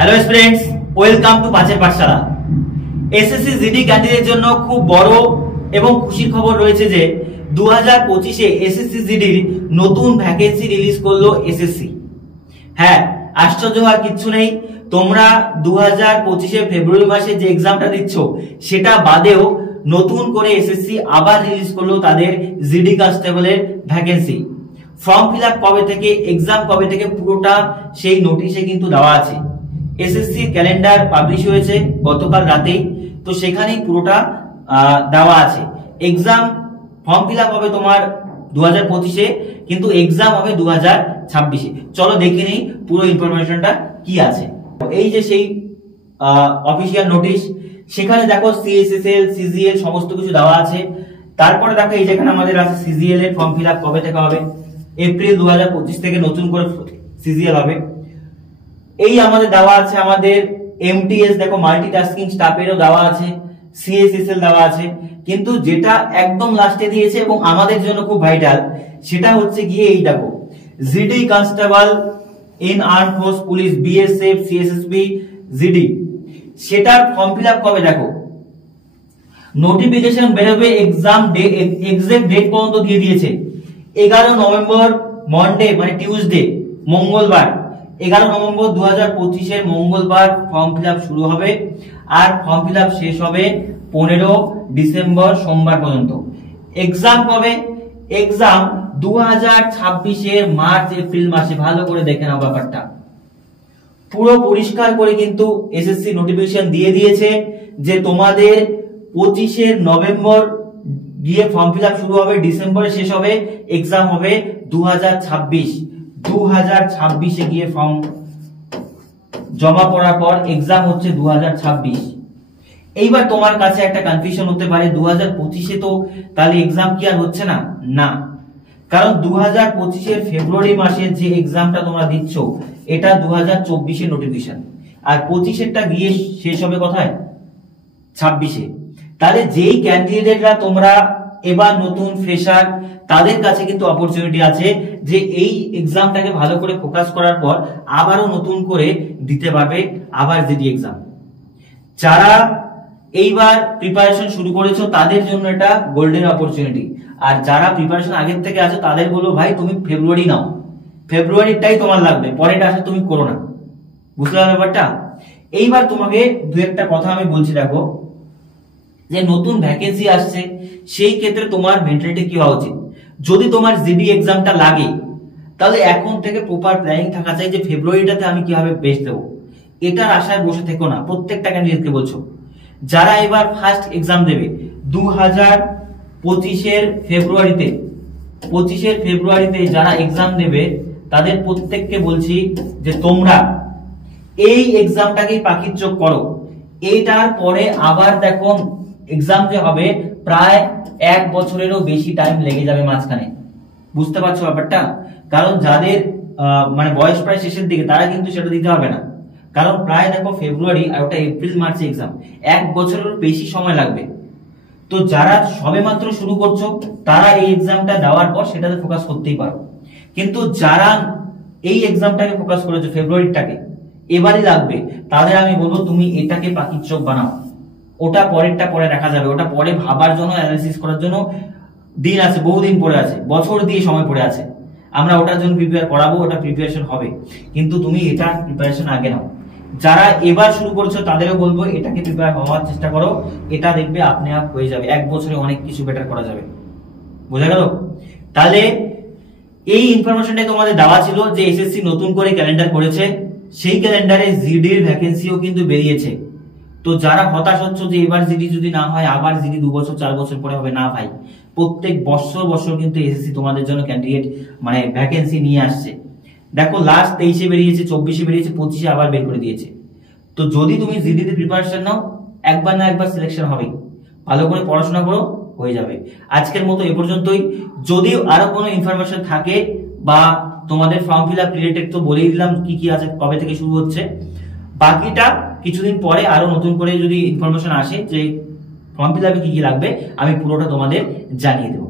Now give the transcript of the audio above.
Hello students, welcome to পাঁচের পাঠশালা। SSC GD ক্যান্ডিডেটের জন্য খুব বড় এবং খুশির খবর রয়েছে যে 2025-এ এসএসসি জিডির নতুন ভ্যাকেন্সি রিলিজ করলো এসএসসি। হ্যাঁ, আশ্চর্য হওয়ার কিচ্ছু নেই। তোমরা 2025-এর ফেব্রুয়ারি মাসে যে এক্সামটা দিচ্ছ সেটা বাদেও নতুন করে এসএসসি আবার রিলিজ করলো তাদের জিডি কনস্টেবলের ভ্যাকেন্সি। ফর্ম ফিল আপ কবে থেকে, এক্সাম কবে থেকে, পুরোটা সেই নোটিশে কিন্তু দেওয়া আছে। এসএসসি ক্যালেন্ডার পাবলিশ হয়েছে গতকাল রাতেই, তো সেখানেই পুরোটা দেওয়া আছে। এক্সাম ফর্ম ফিল আপ হবে তোমার 2025-এ, কিন্তু এক্সাম হবে 2026-এ। চলো দেখে নেই পুরো ইনফরমেশনটা কি আছে। এই যে সেই অফিসিয়াল নোটিশ, সেখানে দেখো সিএসএসএল, সিজিএল সমস্ত কিছু দেওয়া আছে। তারপরে দেখো এই যেখানে আমাদের আছে সিজিএল এর ফর্ম ফিল আপ কবে থেকে হবে, এপ্রিল 2025 থেকে নতুন করে সিজিএল হবে। এই আমাদের দেওয়া আছে আমাদের এমটিএস, দেখো মাল্টিটাস্কিং স্টাফেরও দেওয়া আছে, সিএসএসএল দেওয়া আছে। কিন্তু যেটা একদম লাস্টে দিয়েছে এবং আমাদের জন্য খুব ভাইটাল, সেটা হচ্ছে গিয়ে এই দেখো GD constable in arm force police, BSF, CSSB, GD, সেটার ফর্ম ফিল আপ কবে দেখো নোটিফিকেশন বেরোবে, এক্সাম এক্সাক্ট ডেট পর্যন্ত দিয়ে দিয়েছে 11 নভেম্বর, মন্ডে মানে টিউসডে, মঙ্গলবার 11 নভেম্বর 2025-এর মঙ্গলবার ফর্ম ফিল আপ শুরু হবে আর ফর্ম ফিল আপ শেষ হবে 15 ডিসেম্বর সোমবার পর্যন্ত। এক্সাম কবে? এক্সাম 2026-এর মার্চ এপ্রিল মাসে। ভালো করে দেখে নাও ব্যাপারটা, পুরো পরিষ্কার করে কিন্তু এসএসসি নোটিফিকেশন দিয়ে দিয়েছে যে তোমাদের 25 নভেম্বর গিয়ে ফর্ম ফিল আপ শুরু হবে, ডিসেম্বরে শেষ হবে, এক্সাম হবে 2026-এ গিয়ে ফর্ম জমা করার পর এক্সাম হচ্ছে 2026। এইবার তোমার কাছে একটা কনফিউশন হতে পারে, 2025-এ তো তাহলে এক্সাম কি আর হচ্ছে না? না, কারণ 2025-এর ফেব্রুয়ারি মাসের যে এক্সামটা তোমরা দিচ্ছ এটা 2024-এর নোটিফিকেশন, আর 25-এরটা গিয়ে শেষ হবে কোথায়? 26-এ। তাহলে যেই ক্যান্ডিডেটরা তোমরা এবার নতুন ফ্রেশার, তাদের কাছে কিন্তু অপরচুনিটি আছে যে এই এক্সামটাকে ভালো করে ফোকাস করার পর আবারও নতুন করে দিতে পারবে আবার জিডি এক্সাম। যারা এইবার প্রিপারেশন শুরু করেছো তাদের জন্য এটা গোল্ডেন অপরচুনিটি, আর যারা প্রিপারেশন আগের থেকে আছে তাদের বলবো ভাই তুমি ফেব্রুয়ারি নাও, ফেব্রুয়ারিটাই তোমার লাগবে, পরেটা আসলে তুমি করো না। বুঝতে পারলে ব্যাপারটা? এইবার তোমাকে দু একটা কথা আমি বলছি, দেখো যে নতুন ভ্যাকেন্সি আসছে, সেই ক্ষেত্রে তোমার মেন্টালিটি কি হওয়া উচিত। যদি তোমার জিডি এক্সামটা লাগে তাহলে এখন থেকে প্রপার প্ল্যানিং থাকা চাই যে ফেব্রুয়ারিটাতে আমি কিভাবে বেস্ট দেবো। এটার আশায় বসে থেকো না, প্রত্যেকটা ক্যান্ডিডেটকে বলছো। যারা এবার ফার্স্ট এক্সাম দেবে 2025-এর ফেব্রুয়ারিতে যারা এক্সাম দেবে তাদের প্রত্যেককে বলছি যে তোমরা এই এক্সামটাকেই পাখির চোখ করো। এইটার পরে আবার দেখো এক্সাম যে হবে প্রায় 1 বছরেরও বেশি টাইম লেগে যাবে মাঝখানে। বুঝতে পারছো ব্যাপারটা? কারণ যাদের মানে বয়স প্রায় শেষের দিকে তারা কিন্তু সেটা দিতে হবে না, কারণ প্রায় দেখো ফেব্রুয়ারি আর ওটা এপ্রিল মার্চে এক্সাম, 1 বছরের বেশি সময় লাগবে। তো যারা সবে মাত্র শুরু করছো তারা এই এক্সামটা দেওয়ার পর সেটাতে ফোকাস করতেই পারো। কিন্তু যারা এই এক্সামটাকে ফোকাস করেছো, ফেব্রুয়ারিটাকে এবারই লাগবে, তাদের আমি বলবো তুমি এটাকে পাখির চোখ বানাও। ওটা পরেরটা পরে দেখা যাবে, ওটা পরে ভাবার জন্য, অ্যানালিসিস করার জন্য দিন আছে, বহুদিন পরে আছে, বছর দিয়ে সময় পড়ে আছে। আমরা ওটার জন্য প্রিপেয়ার করাবো, ওটা প্রিপারেশন হবে, কিন্তু তুমি এটা প্রিপারেশন আগে নাও। যারা এবার শুরু করছো তাদেরও বলবো এটাকে প্রিপেয়ার হওয়ার চেষ্টা করো, এটা দেখবে আপনি আপ হয়ে যাবে, 1 বছরে অনেক কিছু বেটার করা যাবে। বোঝা গেল? তাহলে এই ইনফরমেশনটাই তোমাদের দেওয়া ছিল যে এসএসসি নতুন করে ক্যালেন্ডার করেছে, সেই ক্যালেন্ডারে জিডির ভ্যাকেন্সিও কিন্তু বেরিয়েছে। তো যারা হতাশ হচ্ছে যে এবার জিডি যদি না হয় আবার জিডি 2 বছর 4 বছর পরে হবে, না ভাই, প্রত্যেক বছর কিন্তু এসএসসি তোমাদের জন্য ক্যান্ডিডেট মানে ভ্যাকেন্সি নিয়ে আসছে। দেখো লাস্ট 23-এ বেরিয়েছে, 24-এ বেরিয়েছে, 25-এ আবার বের করে দিয়েছে। তো যদি তুমি জিডিতে প্রিপারেশন নাও, একবার না একবার সিলেকশন হবে। ভালো করে পড়াশোনা করো, হয়ে যাবে। আজকের মতো এ পর্যন্তই। যদি আরো কোনো ইনফরমেশন থাকে বা তোমাদের ফর্ম ফিল আপ রিলেটেড তো বলেই দিলাম কি কি আছে, কবে থেকে শুরু হচ্ছে, বাকিটা কিছুদিন পরে আরো নতুন করে যদি ইনফরমেশন আসে যে ফর্ম ফিল আপে কি কি লাগবে, আমি পুরোটা তোমাদের জানিয়ে দেবো।